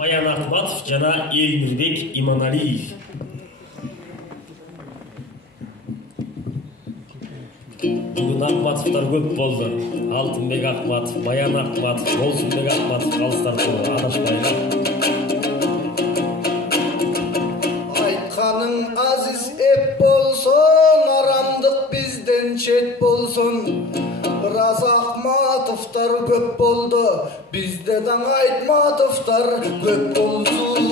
Баян Акматов жана Элмирбек Иманалиев. Бүгүн Акматовдор көп болду. Алтынбек Акматов, Баян Акматов, Болсунбек Акматов калыстар туру адашпайлы. Айтканың азиз эп болсун, арамдык бизден чет болсун. Раз Акматовтар көп болду, bizde dan Айтматовтар көп болсун.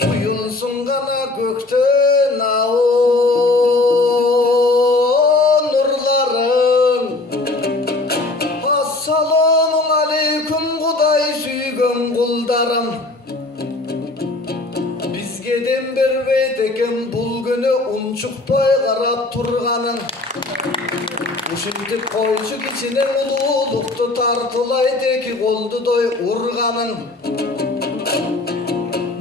Куюлсун гана көктөн нурларың. Ассаламу алейкум Кудай сүйгөн кулдарым. Бизгеден бербейт экен бул күнү унчукпай карап турганын. Ушинтип койчу кичине улуулукту тартылайт эки колдудой урганын.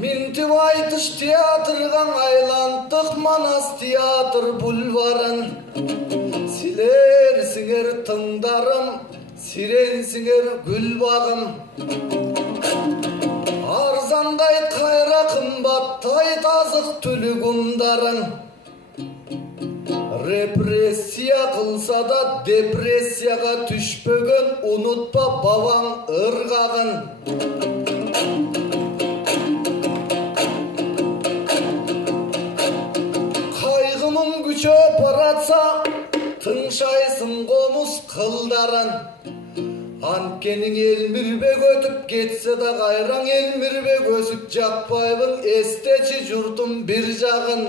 Минтип айтыш театрга айлантык Манас театр бульварын. Силерсиңер тыңдарым, сиренсиңер гүл багым. Арзандай кайра кымбаттай тазык түлүк ундарың. Репрессия кылса да депрессияга түшпөгөн, унутпа бабаң ыргагын. Кайгымың күчөп баратса, тыңшайсың комуз кылдарын. Анткенин Элмирбек өтүп кетсе да кайраң Элмирбек өсүп жакпайбын, эстечи журтум бир жагын.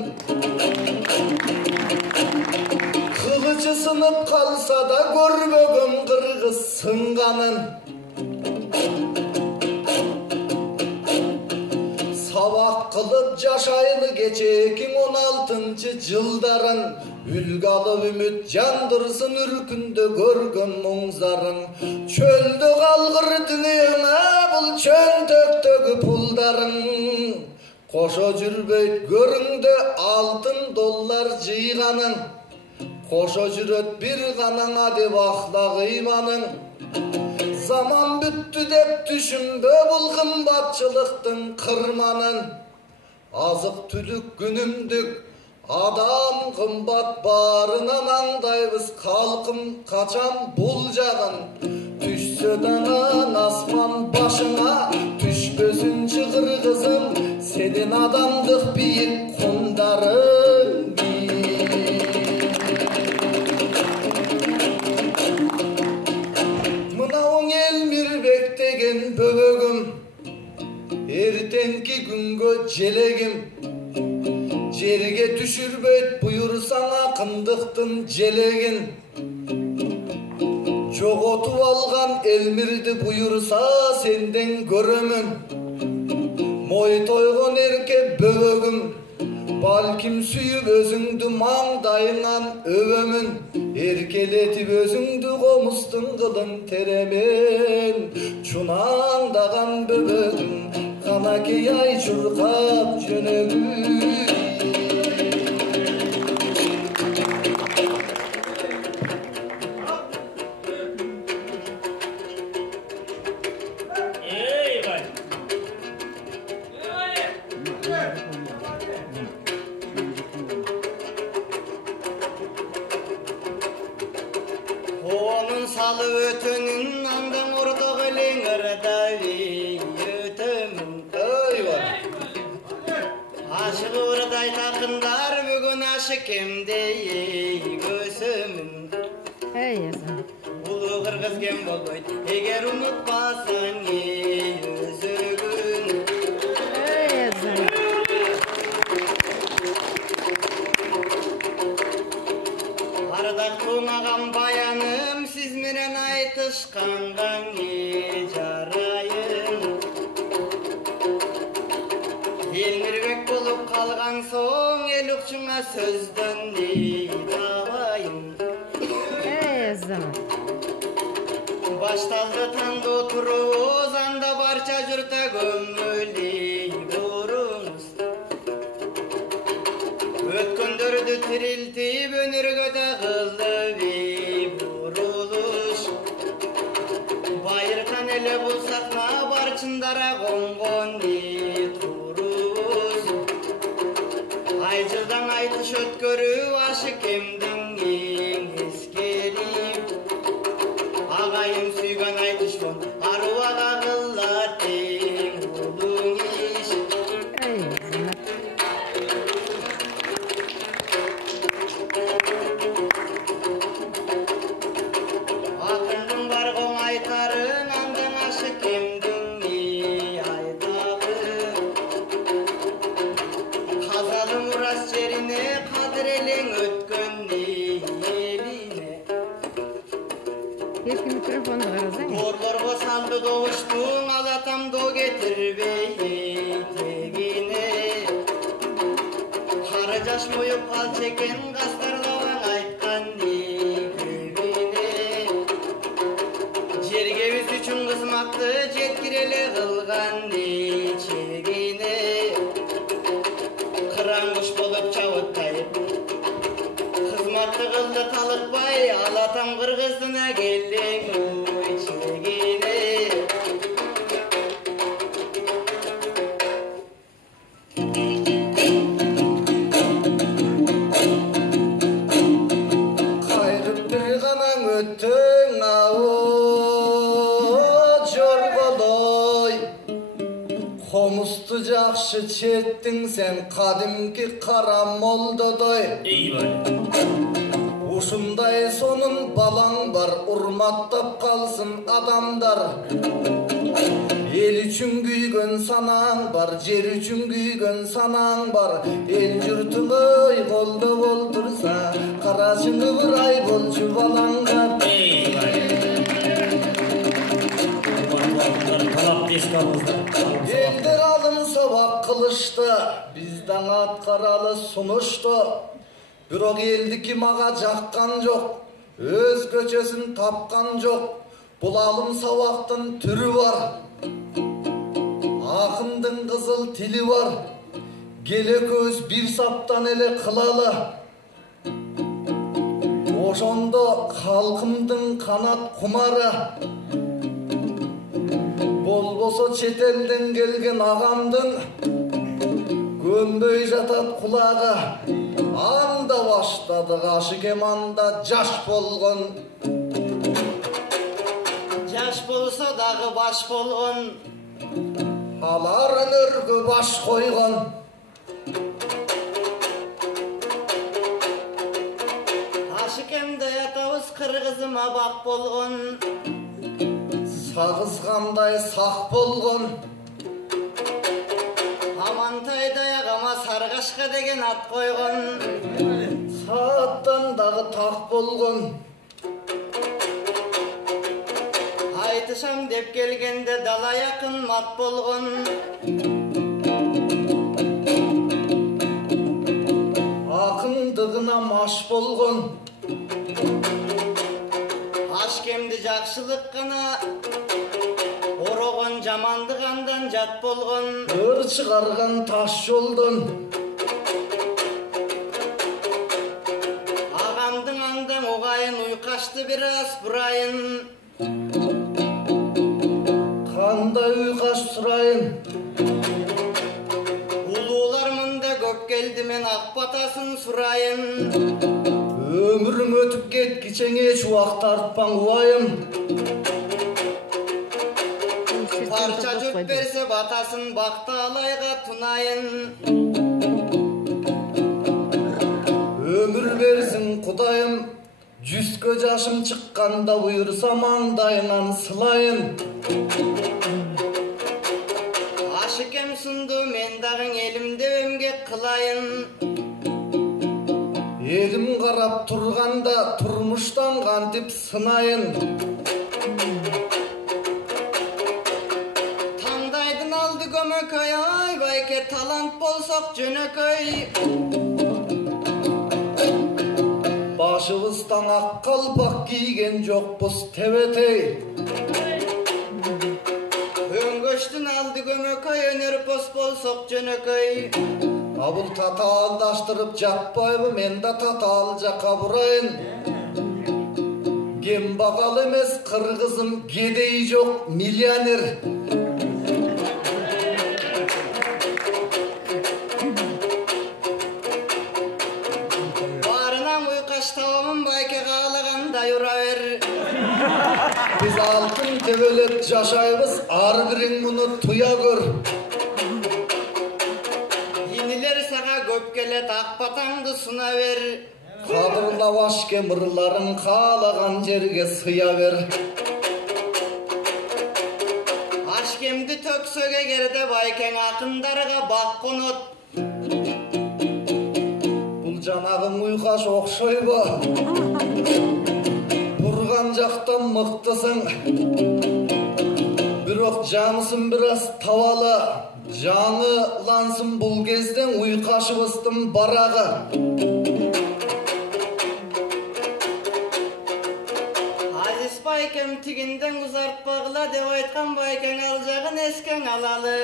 Кылычы сынып калса да көрбөгөм кыргыз сынганын. Сабак кылып жашайлы кечээкиң 16-жылдарын. Үлгү алып үмүт жандырсын үркүндө көргөн муңзарын. Чөлдө калгыр дүнүйөңө бул чөнтөктөгү пулдарың. Кошо жүрбөйт көрүңдө $6 жыйганың. Кошо жүрөт бир ганаңа деп ахлак ыйманың. Заман бүттү деп түшүнбө бул кымбатчылыктын кырманын. Азык түлүк күнүмдүк адам кымбат барынан аңдайбыз, калкым качан бул жагын. Түшсө данан асман башыңа, түшпөсүнчү кыргызым, сенин адамдык бийик кундарың. Мынауң Элмирбек деген бөбөгүм, эртеңки күнгө желегим. Жерге түшүрбөйт буйрусаң акындыктын желегин. Жоготуп алган Элмирди буйруса сенден көрөмүн. Мой тойгон эрке бөбөгүм, балким сүйүп өзүңдү маңдайыңан өбөмүн. Эркелетип өзүңдү комустун кылын теремен. Чунаңдаган бөбөгүм, канакей ай чуркап жөнөгүн. Onun salı ötünün andan orada gelinger ötümün. Eyvah. Aşık orada takınlar bugün aşık kimde gözümün. Ulu kırgız kim bolboyt eğer unutmasan özügün. Ardak tuğmağam bayanım, siz menen aytışkandan jarayın. Elmirbek bolup kalgan soň el ukçuňa sözdön dabayın. Baştaldı tanda oturuz, anda barça jurta gömmöli borunuz. Ötkündördü tiriltip önürgöde kıldı Eski mikrofonu karasang. Doğrularga saldı doğuştun alatam do getirbey tegine. Haracaş moyup al çeken gastarlavan aytkan nikibine. Jerge biz üçün kızmaklı jetkirele kılgan niçegine. Kıranguş bolup çavıttayıp kızmatlı kıldı talıkbay alatam kırgızına gelin uçegine. Kayırıp bir gaman öttün avu jorgoloy. Komustu jakşı çettin sen kadimki kara moldodoy. Eyvallah. Ушундай сонун балаң бар, урматтап калсын адамдар. Эл үчүн күйгөн санаң бар, жер үчүн күйгөн санаң бар. Эл журтуңой колдо болтурса, карачыңы ырай болчу балаңга. Талап еске алыңыздар. Элдер алым собак кылышты, бизден аткаралы сунушту. Бирок элдики мага жаккан жок, өз көчөсүн тапкан жок. Бул алым сабактын түрү бар, акындын кызыл тили бар. Келе көз бир саптан эле кылалы. Ошондо калкымдын канат кумары. Болбосо чет элден келген агамдын көнбөй жатат кулагы. Анда баштады кашыгем анда жаш болгон. Жаш болса дагы баш болгон. Алар өнөргө баш койгон. Ашыкемде атабыз кыргызыма бак болгон. Сагызгандай сак болгон. Амантайдай агама саргашка деген ат койгон. Сааттан дагы так болгон. Айтышам деп келгенде дала якын мат болгон. Акындыгына маш болгон. Ашкемди жакшылык гана орогон, жамандык андан жат болгон. Өр чыгарган таш жолдон. Агамдын андан угайын уйкашты бир аз бурайын. Кандай уйкаш сурайын. Улуулар мында көп келди, мен ак батасын сурайын. Өмүрүң өтүп кеткичеңе убак тартпаң убайым. Парча жұрт берсе батасын бакта алайга тунайын. Өмүр берсин Кудайым, 100кө жашым чыкканда буйурса маңдайыңан сылайын. Ашыкем сунду, мен дагы элимде эмгек кылайын. Элим карап турганда турмуштан кантип сынайын. Тандайдын алды көмөкөй, ай байке талант болсок жөнөкөй. Башыбыздан ак калпак кийген жокпуз тебетей. Өңгөчтүн алды көмөкөй, өнөр пос болсок жөнөкөй. Абыл татаалдаштырып жатпайбы, мен да татаал жака бурайын. Кембагал эмес кыргызым, кедей жок миллионер. Барынан уйкаш табамын, байке каалагандай ура бер. Биз алтын төбөлөп жашайбыз, ар бириң муну туя көр. Инилер сага көп келет, ак батаңды суна бер. Кадырлап ашкемырларың каалаган жерге сыя бер. Ашкемди төксөк эгерде байкең акындарга бак конот. Бул жанагың уйкаш окшойбу? Бурган жак жактан мыктысың. Бирок жаңысың бираз табалы. Жаңылансың бул кезден уйкашыбыздын барагы. Азиз байкем тигинден узартпагыла деп айткан байкең ал жагын эскең алалы.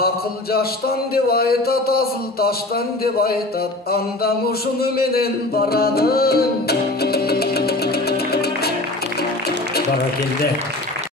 Акыл жаштан деп айтат, асыл таштан деп айтат, андан ушуну менен барадың. Баракелде.